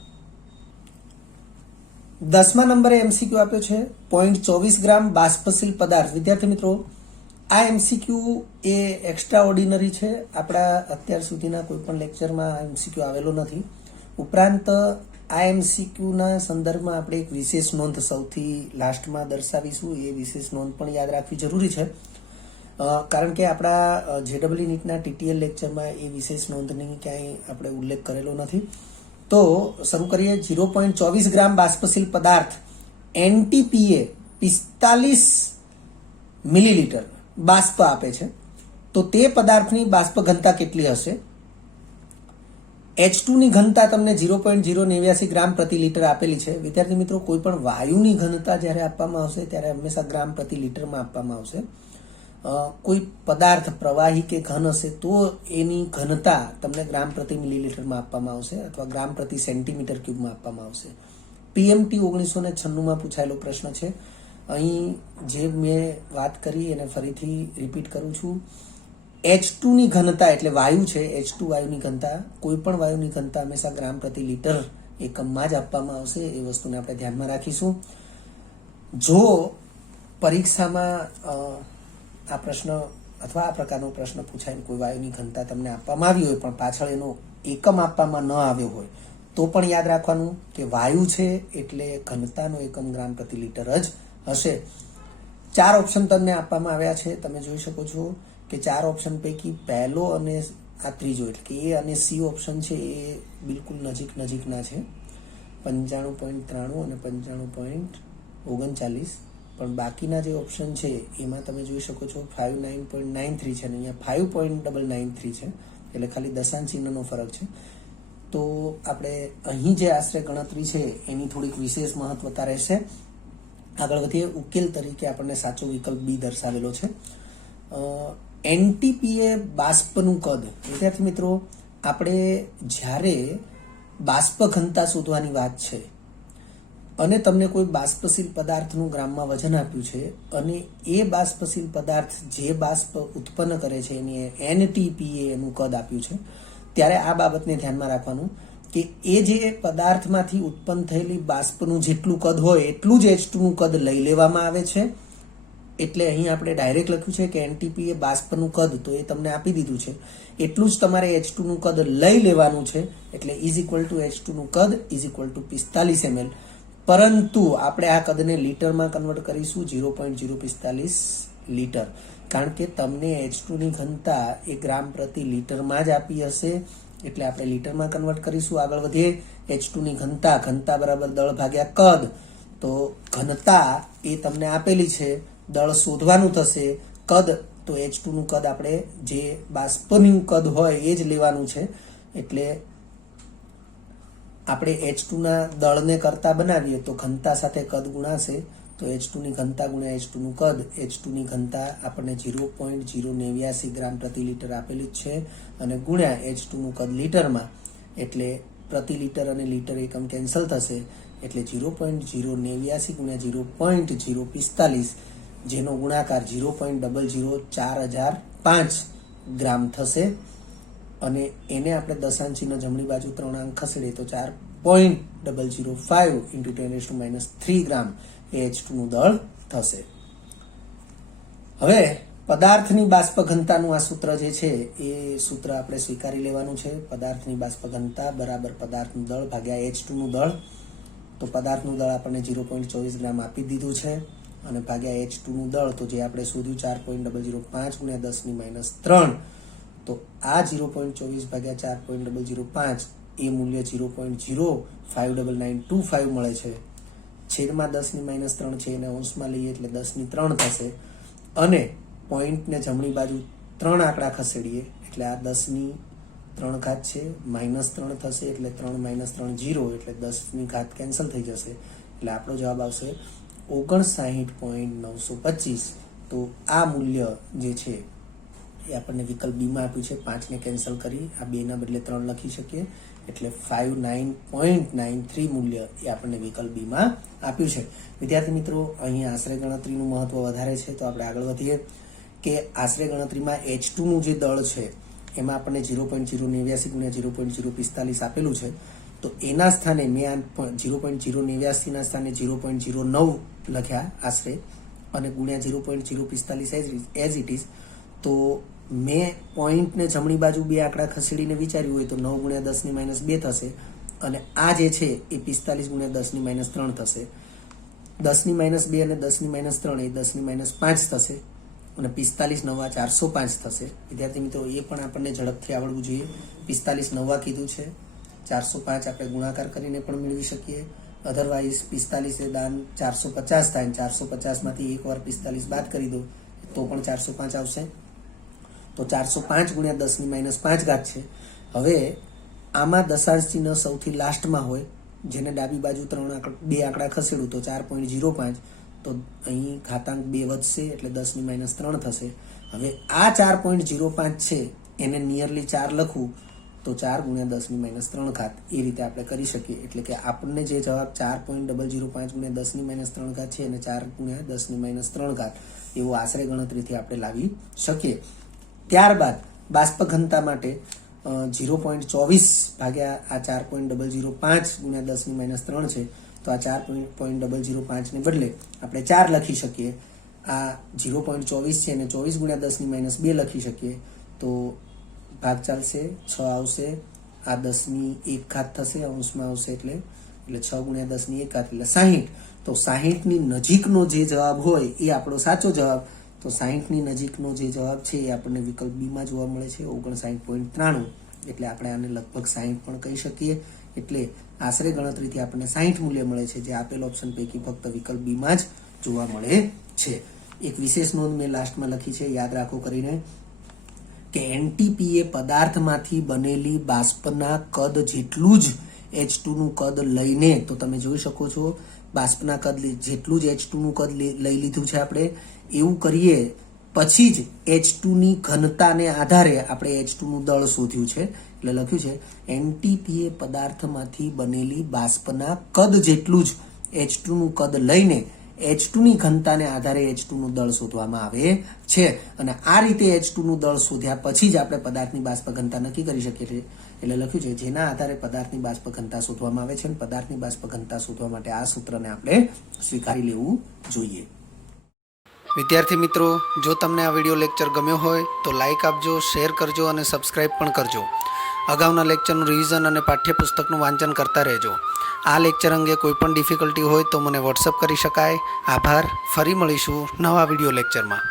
10મા નંબરે MCQ આપ્યો છે 0.24 ગ્રામ બાષ્પશીલ પદાર્થ. વિદ્યાર્થી મિત્રો, આ MCQ એ એક્સ્ટ્રા ઓર્ડિનરી છે. આપણા અત્યાર સુધીના કોઈ પણ લેક્ચરમાં MCQ આવેલો નથી. ઉપરાંત આ એમસીક્યુના સંદર્ભમાં આપણે એક વિશેષ નોંધ સૌથી લાસ્ટમાં દર્શાવીશું. એ વિશેષ નોંધ પણ યાદ રાખવી જરૂરી છે, કારણ કે આપણા જેડબલઈ નીટના TTL લેક્ચરમાં એ વિશેષ નોંધની ક્યાંય આપણે ઉલ્લેખ કરેલો નથી. તો શરૂ કરીએ. 0.24 ગ્રામ બાષ્પશીલ પદાર્થ NTPA 45 મિલીલીટર બાષ્પ આપે છે, તો તે પદાર્થની બાષ્પ ઘનતા કેટલી હશે? H2 ની ઘનતા તમને 0.089 ગ્રામ પ્રતિ લીટર આપેલી છે. વિદ્યાર્થી મિત્રો, કોઈ પણ વાયુની ઘનતા જ્યારે આપવામાં આવશે ત્યારે હંમેશા ગ્રામ પ્રતિ લીટરમાં આપવામાં આવશે. કોઈ પદાર્થ પ્રવાહી કે ઘન હશે તો એની ઘનતા તમને ગ્રામ પ્રતિ મિલીલીટરમાં આપવામાં આવશે અથવા ગ્રામ પ્રતિ સેન્ટીમીટર ક્યુબમાં આપવામાં આવશે. PMT 1996માં પૂછાયેલો પ્રશ્ન છે. અહીં જે મેં વાત કરી એને ફરીથી રિપીટ કરું છું. H2 ની ઘનતા એટલે વાયુ છે, H2 વાયુની ઘનતા, કોઈ પણ વાયુની ઘનતા હંમેશા ગ્રામ પ્રતિ લીટર એકમમાં જ આપવામાં આવશે. એ વસ્તુને આપણે ધ્યાનમાં રાખીશું. જો પરીક્ષામાં આ પ્રશ્ન અથવા આ પ્રકારનો પ્રશ્ન પૂછાય, કોઈ વાયુની ઘનતા તમને આપવામાં આવી હોય પણ પાછળ એનો એકમ આપવામાં ન આવ્યો હોય, તો પણ યાદ રાખવાનું કે વાયુ છે એટલે ઘનતાનો એકમ ગ્રામ પ્રતિ લીટર જ હશે. 4 ઓપ્શન તમને આપવામાં આવ્યા છે. તમે જોઈ શકો છો કે 4 ઓપ્શન પૈકી પહેલો અને આ ત્રીજો એટલે કે A અને C ઓપ્શન છે એ બિલકુલ નજીકના છે. 95.93 અને 95.39, પણ બાકીના જે ઓપ્શન છે એમાં તમે જોઈ શકો છો 59.93 છે અને અહીંયા 5.993 છે, એટલે ખાલી દશાંશ ચિહ્નનો ફરક છે. તો આપણે અહીં જે આશરે ગણતરી છે એની થોડીક વિશેષ મહત્વતા રહેશે. આગળ વધીએ. ઉકેલ તરીકે આપણને સાચો વિકલ્પ B દર્શાવેલો છે. NTPA બાષ્પનું કદ. વિદ્યાર્થી મિત્રો, આપણે જ્યારે બાષ્પ ઘનતા શોધવાની વાત છે અને તમને કોઈ બાષ્પશીલ પદાર્થનું ગ્રામમાં વજન આપ્યું છે અને એ બાષ્પશીલ પદાર્થ જે બાષ્પ ઉત્પન્ન કરે છે એની NTPA એનું કદ આપ્યું છે, ત્યારે આ બાબતને ધ્યાનમાં રાખવાનું કે એ જે પદાર્થમાંથી ઉત્પન્ન થયેલી બાષ્પનું જેટલું કદ હોય એટલું જ H2 નું કદ લઈ લેવામાં આવે છે. એટલે અહીં આપણે ડાયરેક્ટ લખ્યું છે કે NTPA બાષ્પનું કદ, તો એ તમને આપી દીધું છે, એટલું જ તમારે H2 નું કદ લઈ લેવાનું છે. એટલે H2 નું કદ 45 ml. પરંતુ આપણે આ કદને લીટરમાં કન્વર્ટ કરીશું 0.045 લીટર, કારણ કે તમને H2 ની ઘનતા એ ગ્રામ પ્રતિ લીટરમાં જ આપી હશે, એટલે આપણે લીટરમાં કન્વર્ટ કરીશું. આગળ વધીએ. H2 ની ઘનતા બરાબર દળ ભાગ્યા કદ. તો ઘનતા એ તમને આપેલી છે, દળ શોધવાનું થશે. કદ તો H2 નું કદ આપણે જે બાષ્પનું કદ હોય એ જ લેવાનું છે. એટલે આપણે H2 ના દળને કરતા બનાવીએ તો ઘનતા સાથે કદ ગુણાશે, તો H2 ની ઘનતા ગુણ્યા H2 નું કદ. H2 ની ઘનતા આપણને 0.089 ગ્રામ પ્રતિ લીટર આપેલી જ છે અને ગુણ્યા H2 નું કદ લીટરમાં, એટલે પ્રતિ લીટર અને લીટર એકમ કેન્સલ થશે, એટલે 0.089 ગુણ્યા 0.045 જેનો ગુણાકાર 0.00405 ગ્રામ થશે. અને એને આપણે દશાંશ ચિહ્ન જમણી બાજુ 3 અંક ખસેડીએ તો 4.005 × 10⁻³ ગ્રામ એ H2 નું દળ થશે. હવે પદાર્થની બાષ્પ ઘનતાનું આ સૂત્ર જે છે એ સૂત્ર આપણે સ્વીકારી લેવાનું છે. પદાર્થની બાષ્પ ઘનતા બરાબર પદાર્થનું દળ ભાગ્યા H2 નું દળ. તો પદાર્થનું દળ આપણને 0.24 ગ્રામ આપી દીધું છે અને ભાગ્યા H2 નું દળ તો જે આપણે શોધ્યું 4.005 × 10⁻³ તો આ 0.24 ભાગ્યા 4.005 એ મૂલ્ય 0.05925 મળે છે. છેદમાં 10⁻³ છે એને અંશમાં લઈએ એટલે 10⁻³ થશે અને પોઈન્ટને જમણી બાજુ 3 આંકડા ખસેડીએ એટલે આ 10⁻³ છે, -3 થશે એટલે 3 - 3 0, એટલે 10 કેન્સલ થઈ જશે. એટલે આપણો જવાબ આવશે 59.925. તો આ મૂલ્ય જે છે એ આપણને વિકલ્પ બીમાં આપ્યું છે. 5ને કેન્સલ કરી આ 2ના બદલે 3 લખી શકીએ, એટલે 59.93 મૂલ્ય એ આપણને વિકલ્પ બીમાં આપ્યું છે. વિદ્યાર્થી મિત્રો, અહીં આશરે ગણતરીનું મહત્વ વધારે છે, તો આપણે આગળ વધીએ કે આશરે ગણતરીમાં H2 નું જે દળ છે એમાં આપણને 0.089 ગુણ્યા 0.045 આપેલું છે. તો એના સ્થાને મેં આ 0.089 ના સ્થાને 0.09 લખ્યા આશરે અને ગુણ્યા 0.045 એઝ ઇટ ઇઝ. તો મેં પોઈન્ટને જમણી બાજુ 2 આંકડા ખસેડીને વિચાર્યું હોય તો 9 × 10⁻² થશે. અને આ જે છે એ 45 ગુણ્યા 10 - 3 થશે. 10 - 2 અને 10 - 3 એ 10 - 5 થશે અને 45 નવા 405 થશે. વિદ્યાર્થી મિત્રો એ પણ આપણને ઝડપથી આવડવું જોઈએ. 45 નવા કીધું છે, 405 આપણે ગુણાકાર કરીને પણ મેળવી શકીએ. અધરવાઇઝ 45 એ દાન 450 થાય, 450માંથી એકવાર 45 બાદ કરી દો તો પણ 405 આવશે. તો 405 ગુણ્યા 10 - 5 ઘાત છે. હવે આમાં દશાંશ ચિહ્ન સૌથી લાસ્ટમાં હોય, જેને ડાબી બાજુ 2 આંકડા ખસેડું તો 4.05, તો અહીં ઘાતાંક 2 વધશે એટલે 10 - 3 થશે. હવે આ 4.05 છે એને નિયરલી 4 લખવું તો 4 ગુણ્યા 10 - 3 ઘાત, એ રીતે આપણે કરી શકીએ. એટલે કે આપણને જે જવાબ 4.005 ગુણ્યા 10 - 3 ઘાત છે એને 4 ગુણ્યા 10 - 3 ઘાત એવો આશરે ગણતરીથી આપણે લાવી શકીએ. ત્યારબાદ બાષ્પ ઘનતા માટે 0.24 ભાગ્યા આ 4.005 ગુણ્યા 10 - 3 છે, તો આ 4.005 ને બદલે આપણે 4 લખી શકીએ. આ 0.24 છે એને 24 ગુણ્યા 10 - 2 લખી શકીએ. તો ભાગ ચાલશે, 6 આવશે, આ 10 - 1 ઘાત થશે, અંશમાં આવશે એટલે 6 ગુણ્યા 10 - 1 ઘાત એટલે 60. તો 60ની નજીકનો જે જવાબ હોય એ આપણો સાચો જવાબ. તો 60ની નજીકનો જે જવાબ છે એ આપણને વિકલ્પ બીમાં જોવા મળે છે, 59.93. એટલે આપણે આને લગભગ 60 પણ કહી શકીએ. એટલે આશરે ગણતરીથી આપણને 60 મૂલ્ય મળે છે, જે આપેલ ઓપ્શન પૈકી ફક્ત વિકલ્પ બીમાં જ જોવા મળે છે. એક વિશેષ નોંધ મેં લાસ્ટમાં લખી છે, યાદ રાખો કરીને, કે એનટીપી એ પદાર્થમાંથી બનેલી બાષ્પના કદ જેટલું જ H2નું કદ લઈને, તો તમે જોઈ શકો છો બાષ્પના કદ જેટલું જ H2નું કદ લઈ લીધું છે આપણે. એવું કરીએ પછી જ H2ની ઘનતાને આધારે આપણે H2નું દળ શોધ્યું છે. એટલે લખ્યું છે એનટીપી એ પદાર્થમાંથી બનેલી બાષ્પના કદ જેટલું જ H2નું કદ લઈને H2ની ઘનતાને આધારે H2નું દળ શોધવામાં આવે છે. અને આ રીતે H2નું દળ શોધ્યા પછી જ આપણે પદાર્થની બાષ્પ ઘનતા નક્કી કરી શકીએ છીએ. એટલે લખ્યું છે જેના આધારે પદાર્થની બાષ્પ ઘનતા શોધવામાં આવે છે. અને પદાર્થની બાષ્પ ઘનતા શોધવા માટે આ સૂત્રને આપણે સ્વીકારી લેવું જોઈએ. વિદ્યાર્થી મિત્રો, જો તમને આ વિડીયો લેક્ચર ગમ્યો હોય તો લાઇક આપજો, શેર કરજો અને સબસ્ક્રાઇબ પણ કરજો. અગાઉના લેક્ચરનું રિવિઝન અને પાઠ્યપુસ્તકનું વાંચન કરતા રહેજો. આ લેક્ચર અંગે કોઈ પણ ડિફિકલ્ટી હોય તો મને વોટ્સઅપ કરી શકાય. આભાર. ફરી મળીશું નવા વિડીયો લેક્ચરમાં.